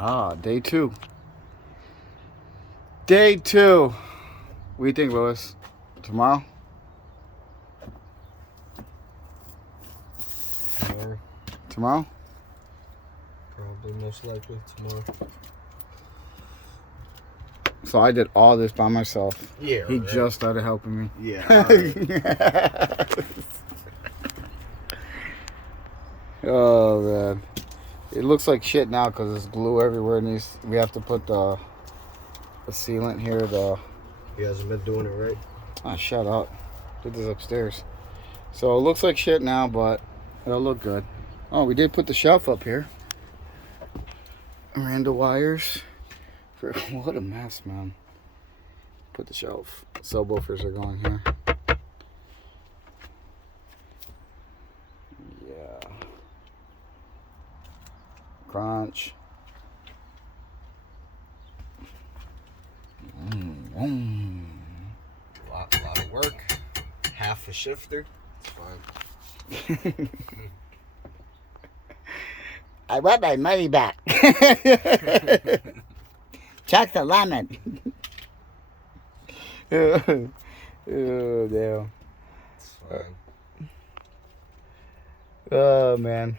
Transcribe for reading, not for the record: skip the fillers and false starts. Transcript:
Ah, day two. Day two. What do you think, Louis? Tomorrow? Tomorrow. Tomorrow? Probably, most likely tomorrow. So I did all this by myself. Yeah, He right. just started helping me. Yeah. Right. Oh, man. It looks like shit now because there's glue everywhere. We have to put the sealant here. He hasn't been doing it right. Oh, shut up. Did this upstairs. So it looks like shit now, but it'll look good. Oh, we did put the shelf up here. Miranda wires. What a mess, man. Put the shelf. Subwoofers are going here. Yeah. Crunch. A lot of work. Half a shifter. It's fine. I want my money back. Chuck the lemon. Oh, damn. It's fine. Oh, man.